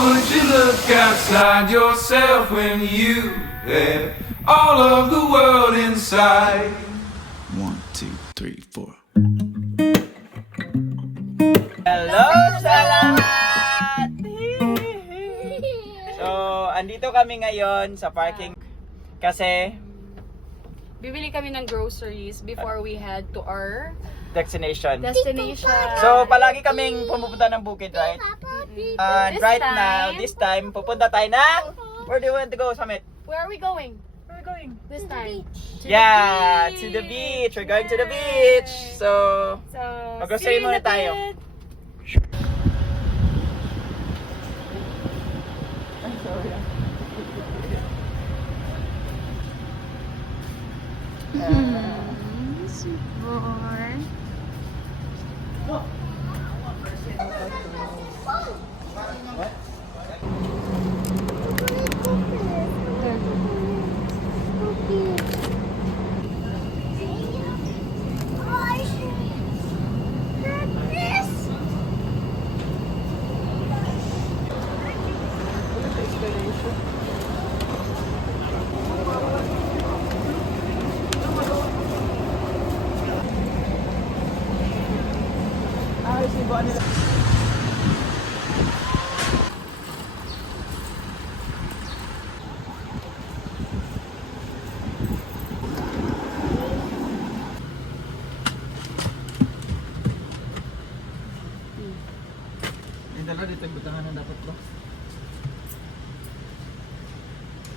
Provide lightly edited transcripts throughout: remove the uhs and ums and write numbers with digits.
would you look outside yourself when you had all of the world inside? 1, 2, 3, 4. Hello sa lahat! So, andito kami ngayon sa parking kasi Bibili kami ng groceries before we head to our destination. So, So, palagi kaming pumupunta ng bukid, right? And this time, pupunta tayo ng... Where do you want to go, Summit? where are we going? Where are we going? This time. Yeah, to the beach. We're going to the beach. So, So, mag-grocery see you in muna a tayo. bit.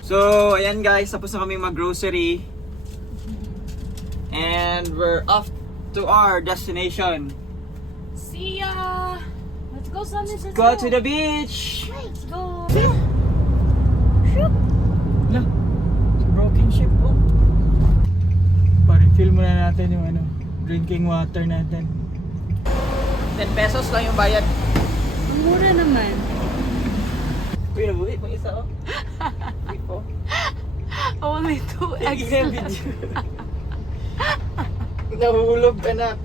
So, ayan guys, tapos na kaming mag-grocery. And we're off to our destination. See ya! Let's go, Summit. Let's Go to the beach! Let's go! Lah, broken ship oh. Pa-refill muna natin yung drinking water natin. 10 pesos lang yung bayad. Ang mura naman. Uy, nabuhit mo isa oh. Iko. Only 2 eggs. Nahulog anak.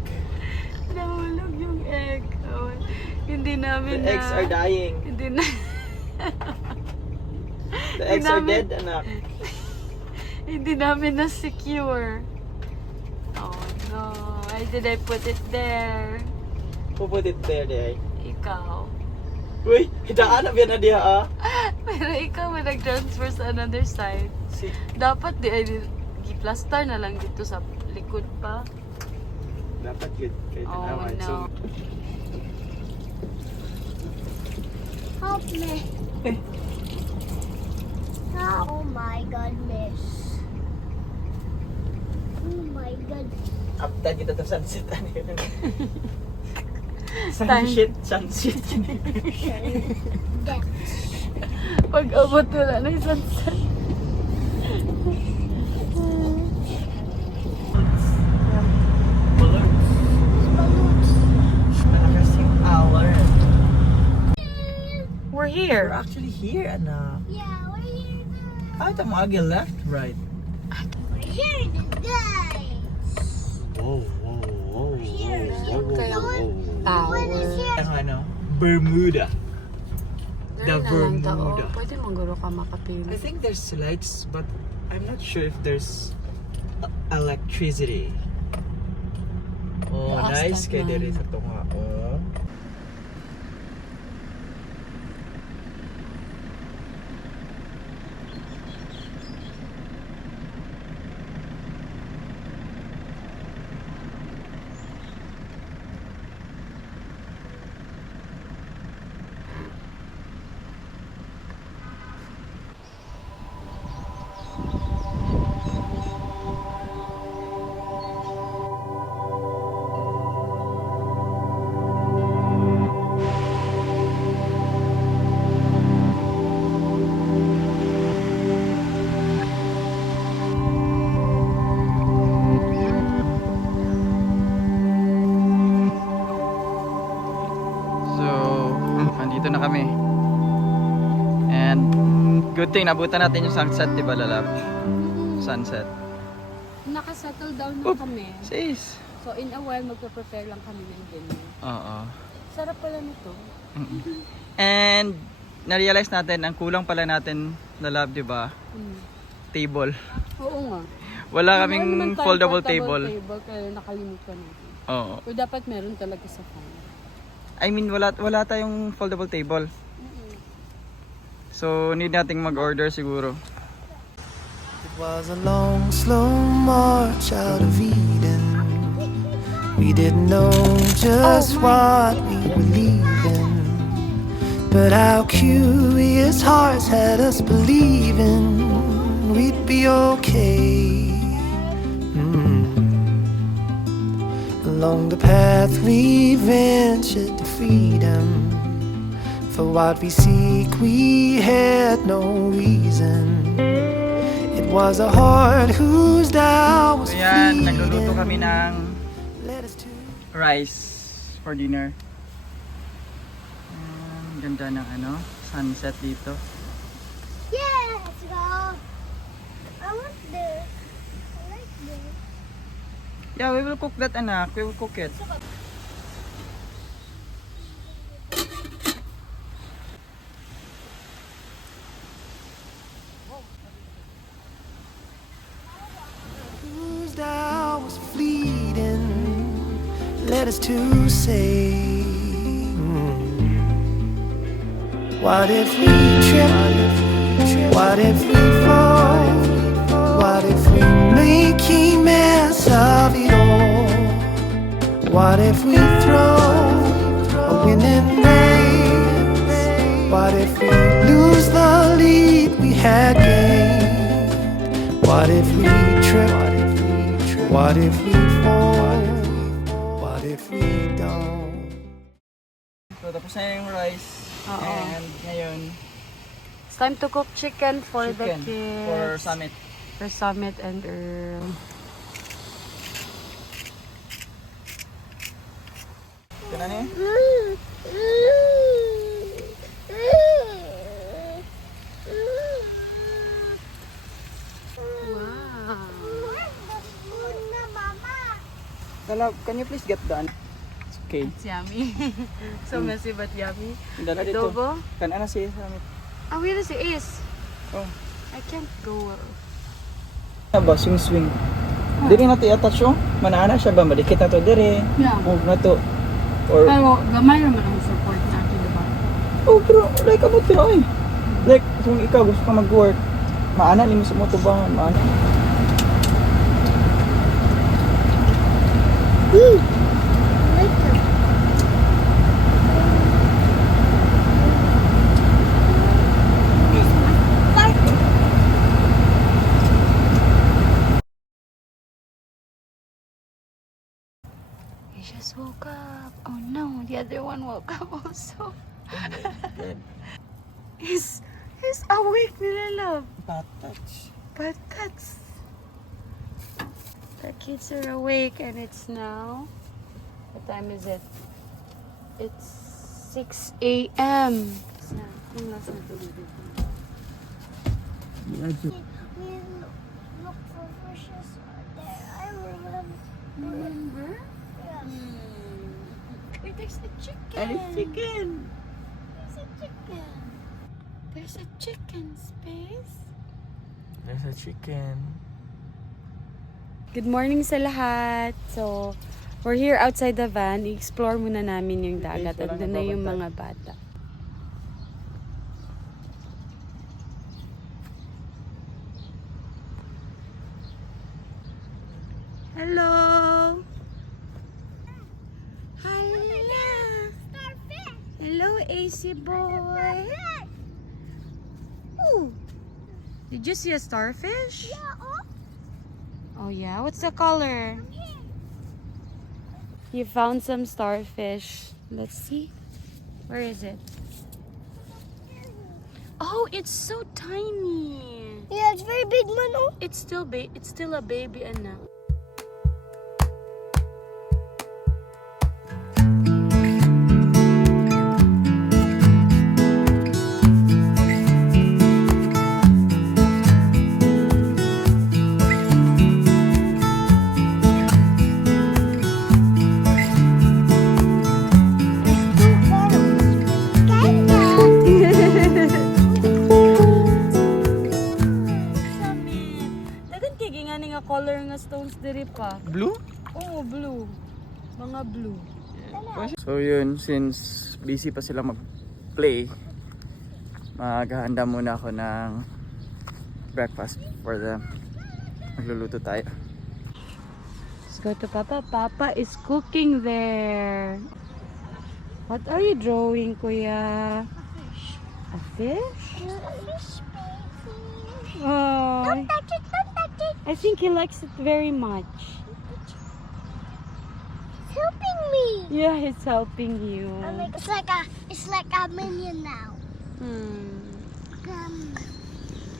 Nahulog yung egg. Oh, hindi namin The eggs are dying. Hindi na. The eggs are dead anak. Hindi namin na-secure. Oh no. Why did I put it there? Who put it there, day? Ikaw. Uy, hitaan na biyan na diha ah. Pero ikaw mo nag-transfer sa another side. Dapat i-plaster na lang dito sa likod pa. Dapat yun. Kahit Oh tanawan. no. Help me. Oh my goodness. Oh my god. After kita to sunset ano yun? Sunset. Death. Pag abot wala na yung sunset. Malakas yung hour. We're We're here. actually here, anak. Yeah, we're here now. Ah, tama agi left, right. We're here today. Whoa. Here. Tower. Ang Bermuda. The Dali na lang tao. Bermuda. Pwede mangguro ka makapili. I think there's lights, but I'm not sure if there's electricity. Oh, Lakas nice na kay man. diri sa tunga. Oh. Nandito na kami. And good thing nabutan natin yung sunset, di ba, Lalap? Sunset. Nakasettle down na kami. Sis. So in a while magpe-prepare lang kami ng dinner. Oo. Sarap pala nito. And na-realize natin, ang kulang pala natin na love, di ba? Table. Oo nga. Wala Meron kaming naman tayong foldable portable table. Kaya nakalimutan natin. Oo. So, dapat meron talaga sa farm. I mean, wala tayong foldable table. So, need nating mag-order siguro. It was a long, slow march out of Eden. We didn't know just what we were leaving, but our curious hearts had us believing we'd be okay. Along the path we ventured to freedom. For what we seek we had no reason. It was a heart whose Tao was So yan, fleeting. nagluluto kami ng Led us to rice for dinner. Ganda ng ano, sunset dito. Yeah, let's go. I want this. I like this. Yeah, we will cook that, anak. We will cook it. whose Tao was fleeting. Led us to say, what if we trip? What if we fall? What if we make a mess of it all? What if we throw a winning race? What if we lose the lead we had gained? What if we trip? What if we fall? What if we don't? So, tapos na yung rice. Oo. And ngayon, It's time to cook chicken for the chicken kids. for summit. For Summit and Earl. Ito na niya. Dala, can you please get done? It's okay. It's yummy. So messy but yummy. Dala dito. Adobo. Kan ana si summit. Ah, where is it? Is. Oh. I can't go. Na ba swing. Diri na to i-attach oh. Manana siya ba madikit na to dire. Yeah. Move na to. Or Pero gamay naman ang support natin, diba? oh, pero like about Pinoy. Like kung ikaw gusto ka mag-work, maana limi sa mo tubangan, maana. He just woke up. Oh no, the other one woke up also. He's awake, Nilalove. Patats. But the kids are awake and it's now, what time is it? It's 6 a.m. We look for fishes there. I remember. Remember? Yeah. Wait, there's a chicken. chicken. There's a chicken. There's a chicken, Space. There's a chicken. Good morning sa lahat. So, we're here outside the van. I-explore muna namin yung dagat. Walang At doon na yung nagbabantay. mga bata. Hello! Hello! Starfish. Hello, AC boy! Ooh! Did you see a starfish? Yeah, oh. Oh yeah? What's the color? You found some starfish. Let's see. Where is it? Oh, it's so tiny. Yeah, it's very big, Mano. It's still a baby, anak. stones diri pa. Blue? Oh, blue. Mga blue. So yun, since busy pa sila mag-play, maghahanda muna ako ng breakfast for them. Magluluto tayo. Let's go to Papa. Papa is cooking there. What are you drawing, Kuya? A fish? A fish baby. Oh, Don't touch it, don't touch it. I think he likes it very much. It's helping me. Yeah, it's helping you. It's like a minion now.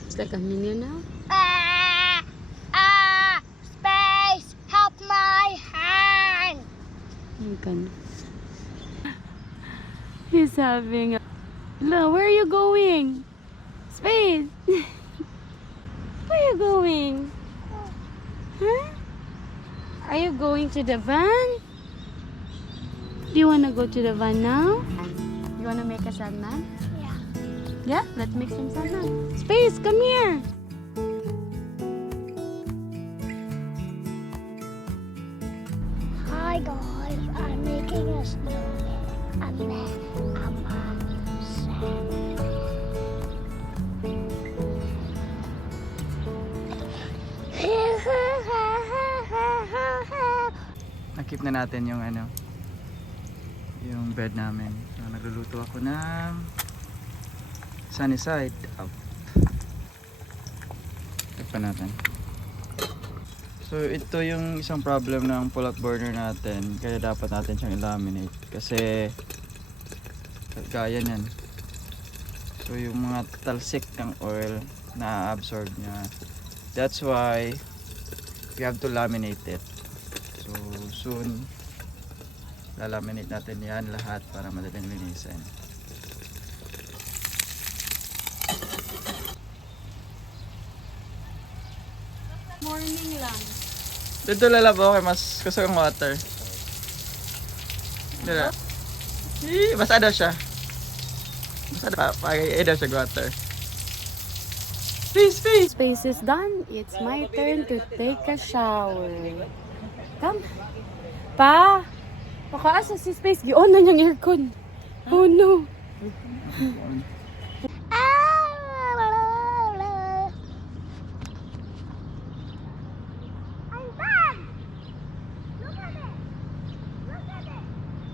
It's like a minion now. Space, help my hand. Okay. He's having a... Look, where are you going? Space! Where are you going? Huh? Are you going to the van? Do you want to go to the van now? You want to make a sandman? Yeah. Yeah, let's make some sandman. Space, come here! Hi guys, I'm making a snowman and then I'm having sand. Nakip na natin yung ano, yung bed namin. So, nagluluto ako ng sunny side up. Check pa natin. So ito yung isang problem ng pull-out burner natin, kaya dapat natin siyang i-laminate kasi gaya niyan. So yung mga talsik ng oil na-absorb niya. That's why we have to laminate it. So soon lalaminate natin yan lahat para madaling linisin. Morning lang. Dito lalabo okay, mas gusto kong water. Dito. Basta daw siya. Basta daw daw siya water. Space, space! Space is done. It's my turn to take a shower. Come. Pa! Pakaasa si Space. Gi-on na niyang aircon. Oh no. I'm back. Look at it. Look at it.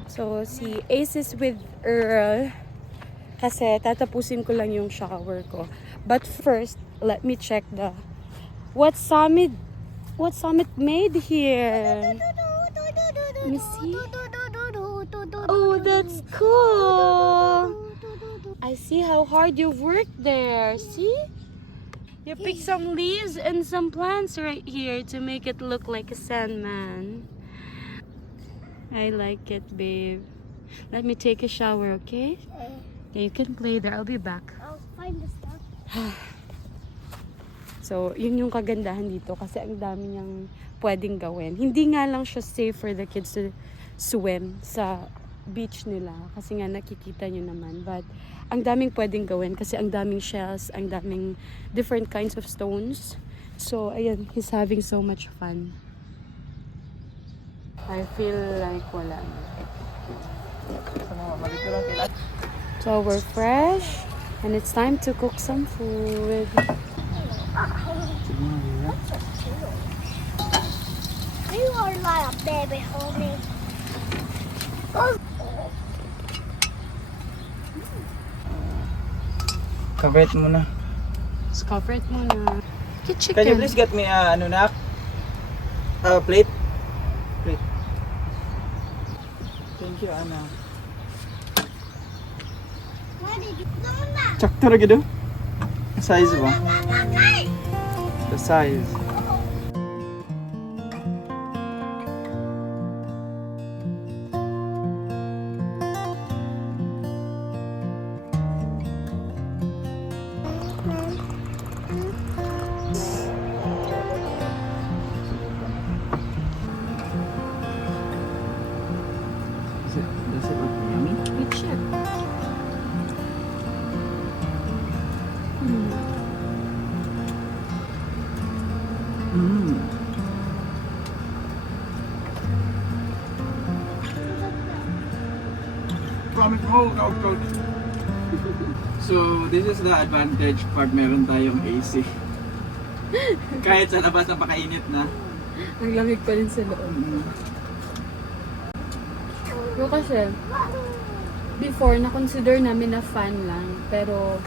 So, si Ace is with Earl. Kasi tatapusin ko lang yung shower ko. But first, let me check what Summit made here. Let me see. Oh, that's cool. I see how hard you've worked there. See? You picked some leaves and some plants right here to make it look like a sandman. I like it, babe. Let me take a shower, okay? Okay, you can play there. I'll be back. I'll find the stuff. So, yun yung kagandahan dito kasi ang dami niyang pwedeng gawin. Hindi nga lang siya safe for the kids to swim sa beach nila kasi nga nakikita nyo naman. But, ang daming pwedeng gawin kasi ang daming shells, ang daming different kinds of stones. So, ayan, he's having so much fun. I feel like wala. So, we're fresh and it's time to cook some food. You are like a baby, homie. Cover it muna. Let's cover it muna. Get chicken. Can you please get me ano na? Plate? Plate. Thank you, Ana. Why did you do that? Sakto ra gid. Size ba? The size. Does it look yummy? Eat chip. So, this is the advantage pag meron tayong AC. Kahit sa labas napakainit na. Ang lamig pa rin sa loob. Pero kasi, before, na-consider namin na fan lang. Pero,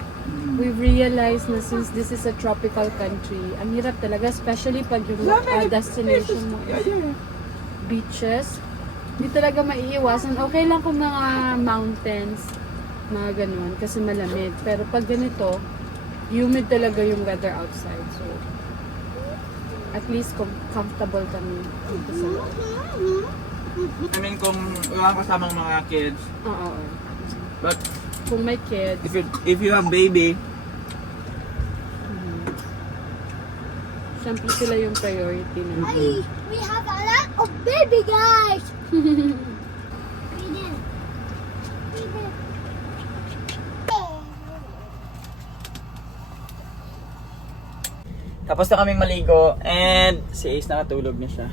we've realized na since this is a tropical country, ang hirap talaga, especially pag yung destination mo is beaches. Hindi talaga maiiwasan. Okay lang kung mga mountains, mga ganun, kasi malamig. Pero pag ganito, humid talaga yung weather outside. So, at least comfortable kami dito sa loob. I mean, kung wala kasamang mga kids, Oo. but Kung may kids, if you have baby, syempre sila yung priority na. Hey, we have a lot of baby guys. We did. We did. tapos na kaming maligo and si Ace nakatulog na siya.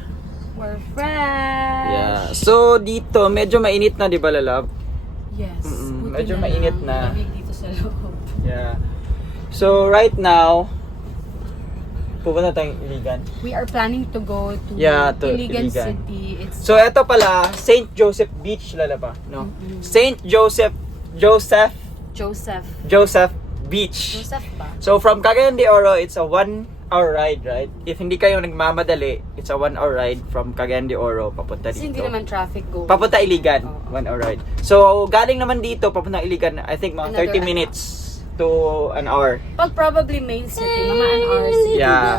We're fresh! Yeah. So, dito, medyo mainit na, di ba, lalab? Yes. Buti medyo na mainit lang, na. lamig dito sa loob. Yeah. So, right now, pupunta tayong Iligan. We are planning to go to, To Iligan Iligan. City. It's So, eto pala, St. Joseph Beach, lalaba, no? St. Joseph Joseph. Beach. Joseph ba? So, from Cagayan de Oro, it's a 1-hour ride, right? If hindi kayo nagmamadali, it's a 1-hour ride from Cagayan de Oro papunta Kasi hindi dito. naman traffic go. Papunta Iligan, Oo. 1-hour ride. So, galing naman dito, papunta Iligan, I think mga Another 30 minutes to an hour. Pag probably main city, mga an hour city. Yeah.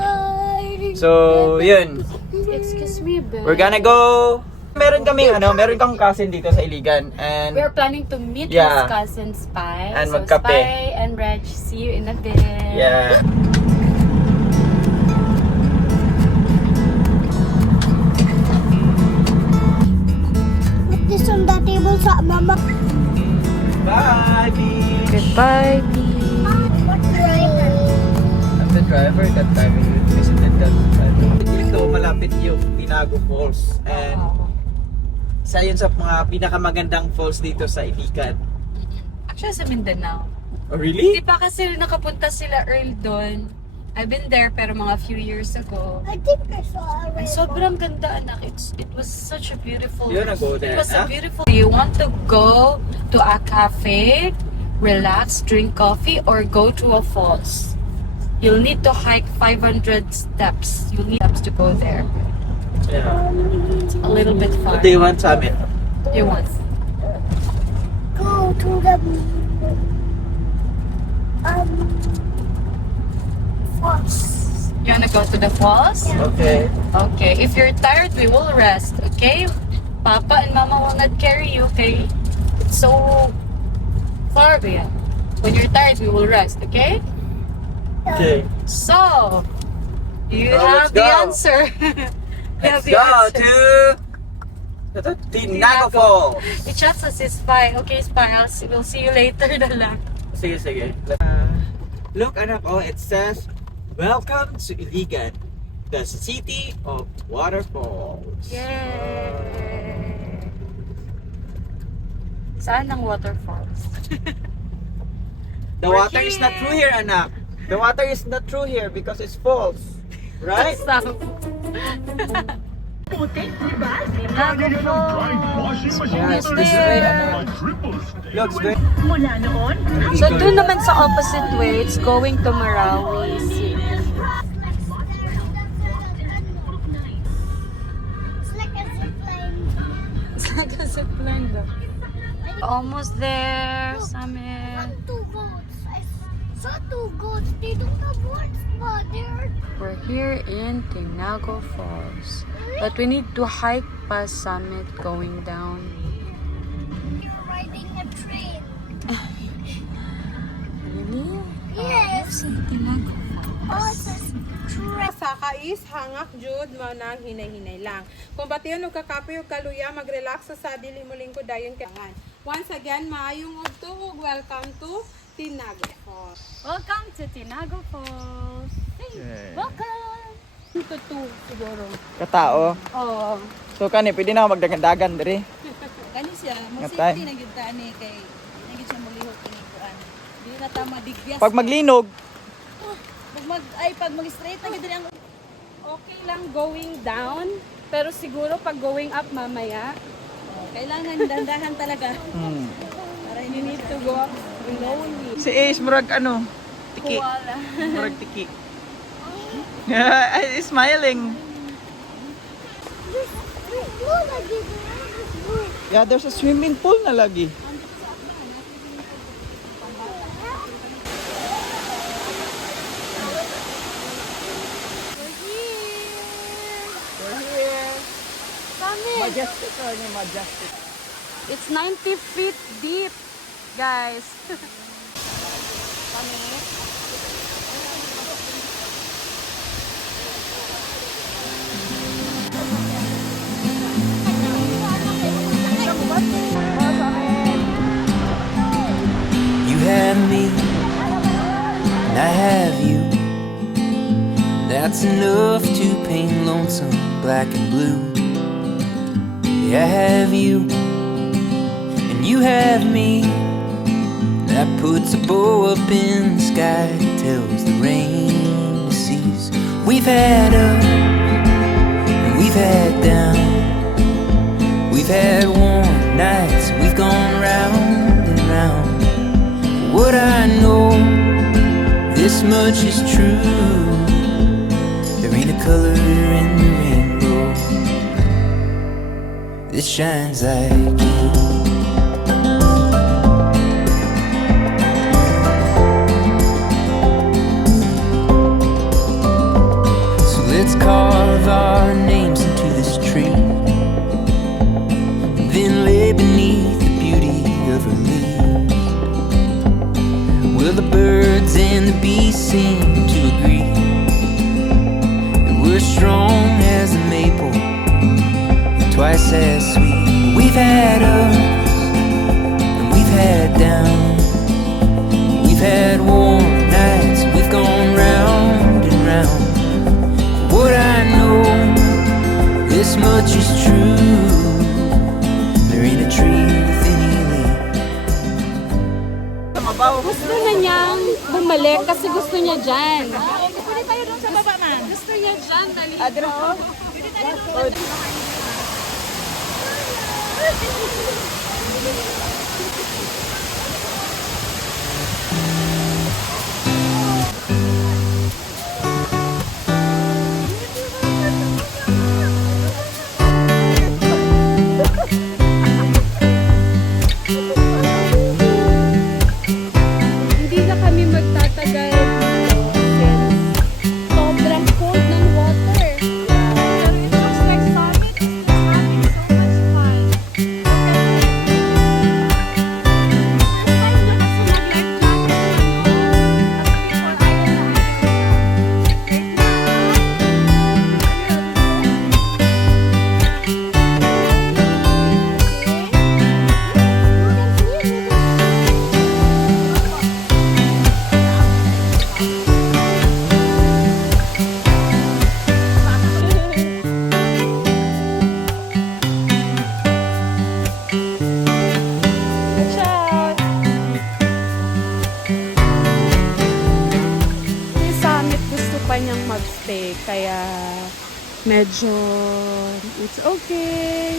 So, yun. Excuse me, babe. We're gonna go. Meron kang cousin dito sa Iligan. And We're planning to meet Yeah. his cousin Spy. And so magkape. Spy and Reg, see you in a bit. yeah. Put this on the table sa mama. Bye, Beach. Goodbye, B. I'm the driver that time we visited that. Dito malapit yung Tinago Falls. And isa yun sa mga pinakamagandang falls dito sa Iligan. Actually, sa Mindanao. Oh, really? Di pa kasi nakapunta sila Earl doon. I've been there pero mga few years ago. I think I saw a Ay, red sobrang ganda, anak. It was such a beautiful... You wanna go there, It was huh? a beautiful... Do you want to go to a cafe, relax, drink coffee, or go to a falls? You'll need to hike 500 steps. You'll need steps to go there. Yeah. It's a little bit far. What do you want, Sabi? You want? go to the falls. You wanna go to the falls? Okay. Okay. If you're tired, we will rest. Okay? Papa and Mama will not carry you. Okay? It's so far. Yeah. When you're tired, we will rest. Okay? Okay. So, you So, have let's the go. answer. You have Let's the go answer. to Tinago Falls. I-chat sa si Spy. Okay, Spy. We'll see you later na lang. Sige, sige. Look, anak, oh, it says, welcome to Iligan, the city of waterfalls. Yay! Saan ang waterfalls? The water is not through here, anak. The water is not through here because it's falls. Right? Tinago Yes, this way, anak. Looks good. So, doon naman sa opposite way, it's going to Marawi City. It's like a zip line. It's like a zipline though. Almost there, Samir. Two goats. I saw two goats. They don't have horns, but they're We're here in Tinago Falls. But we need to hike past summit going down. riding a train. Really? Yes. Tinago Oh, it's a train. Saka is hangak jud manang hinay-hinay lang. Kung batiyon og kakape ug kaluya mag-relax sa dili mo lingkod dayon kangan. Once again, maayong udto ug welcome to Tinago Falls. Welcome to Tinago Falls. Hey, welcome. To two siguro. Katao. Oh, So, kani, pwede na ako magdagan-dagan diri. Kani siya, Nga mo tay. safety na gyud ta ani kay nagid siya molihok ini kuan. Dili na ta madigbyas. Pag maglinog, pag mag-straight na gyud diri ang Okay lang going down, pero siguro pag going up mamaya, kailangan dandahan talaga. Para you hindi need to go up slowly. si Ace murag ano, tiki. Murag tiki. Ay, smiling. Yeah, there's a swimming pool na lagi. We're here. Majestic or no majestic? It's 90 feet deep, guys. You have me, and I have you. That's enough to paint lonesome black and blue. Yeah, I have you, and you have me. That puts a bow up in the sky that tells the rain to cease. We've had up, and we've had down. We've had warm nights, we've gone round and round. What I know, this much is true. There ain't a color in the rainbow that shines like you. So let's carve our names into this tree, and then lay beneath the beauty of her leaves. Well, the birds and the bees seem to agree that we're strong as the maple, twice as sweet. We've had ups and we've had downs. We've had warm nights, we've gone round and round. What I know, this much is true. There ain't a tree with any leaves. Gusto na niyang bumalik kasi gusto niya dyan. pwede tayo doon sa baba man. Gusto niya dyan, dali. Hindi na kami magtatagal dito since sobrang cold ng water. Pero it looks like Summit is having so much fun. First time ko na sila life jacket before Si Summit gusto pa niyang magstay kaya medyo it's okay.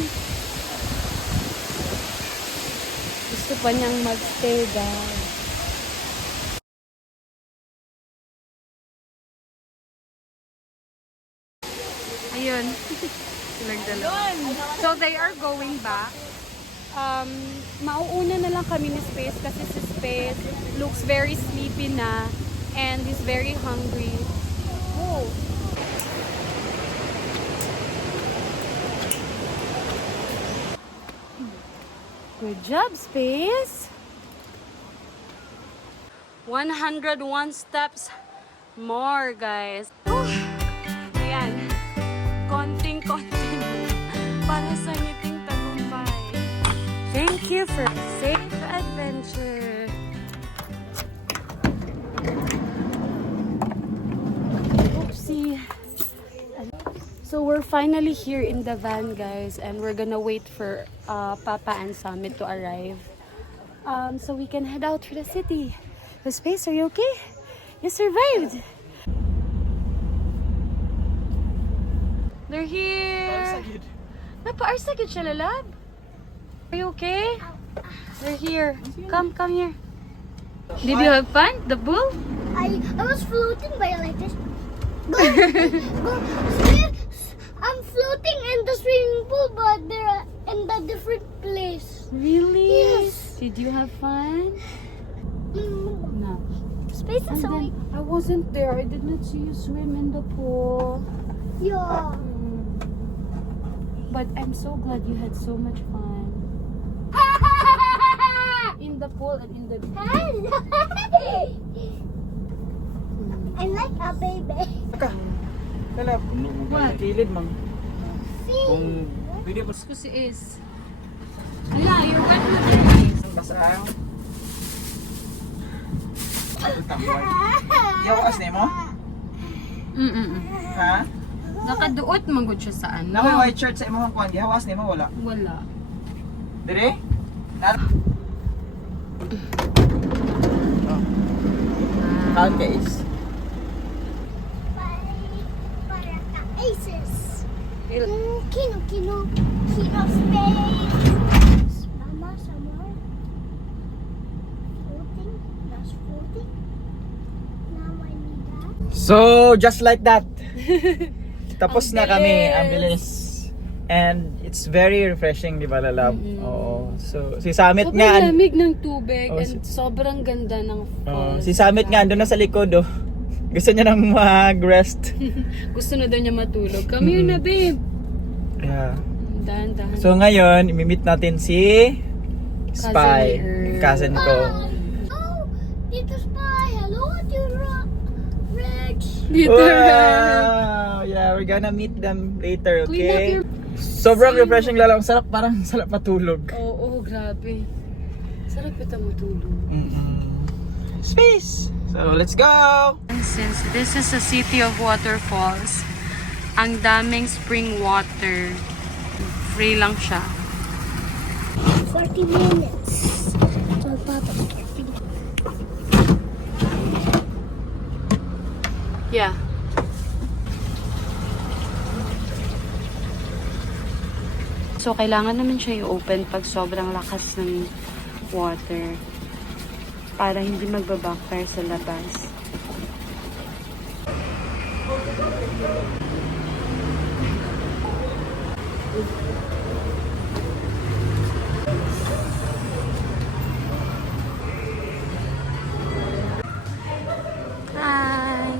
Gusto pa niyang magstay guys. Ayun. Silang dalawa. So they are going back. Mauuna na lang kami ni Space kasi si Space looks very sleepy na and he's very hungry. Oh. Good job, Space. 101 steps more, guys. Ayan. Konting-konting para sa ngiting tagumpay. Thank you for safe adventure. Oopsie. So So we're finally here in the van, guys, and we're gonna wait for Papa and Summit to arrive, so we can head out for the city. The space, are you okay? You survived. They're here. Napa-arsagid siya, lalab. Are you okay? They're here. Come here. Did you have fun? The bull? I was floating by like this. Go, swim. I'm floating in the swimming pool, but they're in the different place. Really? Yes. Did you have fun? No. Space is so. I wasn't there. I did not see you swim in the pool. Yeah. But I'm so glad you had so much fun. In the pool and in the beach. I'm like a baby. Lalab. What? Kilid, mang. See? Kung pwede ba Kasi is. Hala, you're wet with your eyes. basang. Yawas ni mo? Ha? Nakaduot manggod siya sa ano. Nakoy white shirt sa imong kuan gihawas ni mo wala. Wala. Dire? Count guys. Para ka aces. Kino space. Mama, somewhere. Floating. That's floating. Now I need that. So, just like that. Tapos na kami, ang bilis. And it's very refreshing, di ba, lalab? Oo. So, si Summit Sobrang nga, lamig ng tubig Oh, and sobrang ganda ng falls. si Summit nga, andun na sa likod, oh. Gusto niya nang mag-rest. Gusto na daw niya matulog. Come here na, babe. Yeah. Dahan-dahan. So, ngayon, imimit natin si Spy, Cousin cousin ko. Oh, Tito Spy. Hello, Tito Rex. Dito. Wow! Yeah, we're gonna meet them later, Clean up okay? your- Sobrang refreshing lalo. Ang sarap, parang sarap matulog. Oo, grabe. Sarap ito matulog. Space! So, let's go! Since this is a city of waterfalls, ang daming spring water. Free lang siya. 40 minutes. So, Papa, 40 minutes. Yeah. So, kailangan naman siya i-open pag sobrang lakas ng water para hindi magbabackfire sa labas. Hi!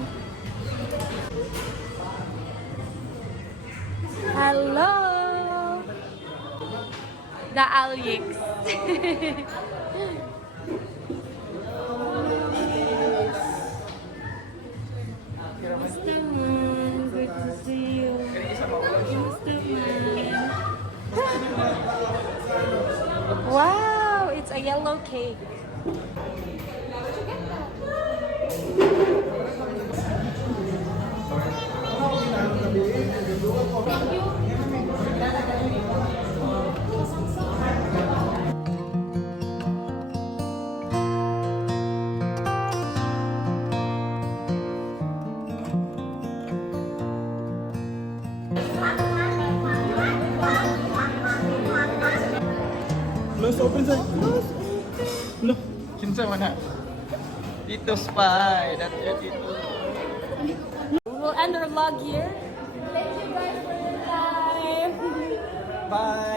Hello! The Alyiks. Kamusta man? Good to see you. Kamusta man? Wow! It's a yellow cake. Close open sir. Look, kinsa man ha? Tito Spy, that's your Tito. We'll end our vlog here. Thank you guys for your time. Bye!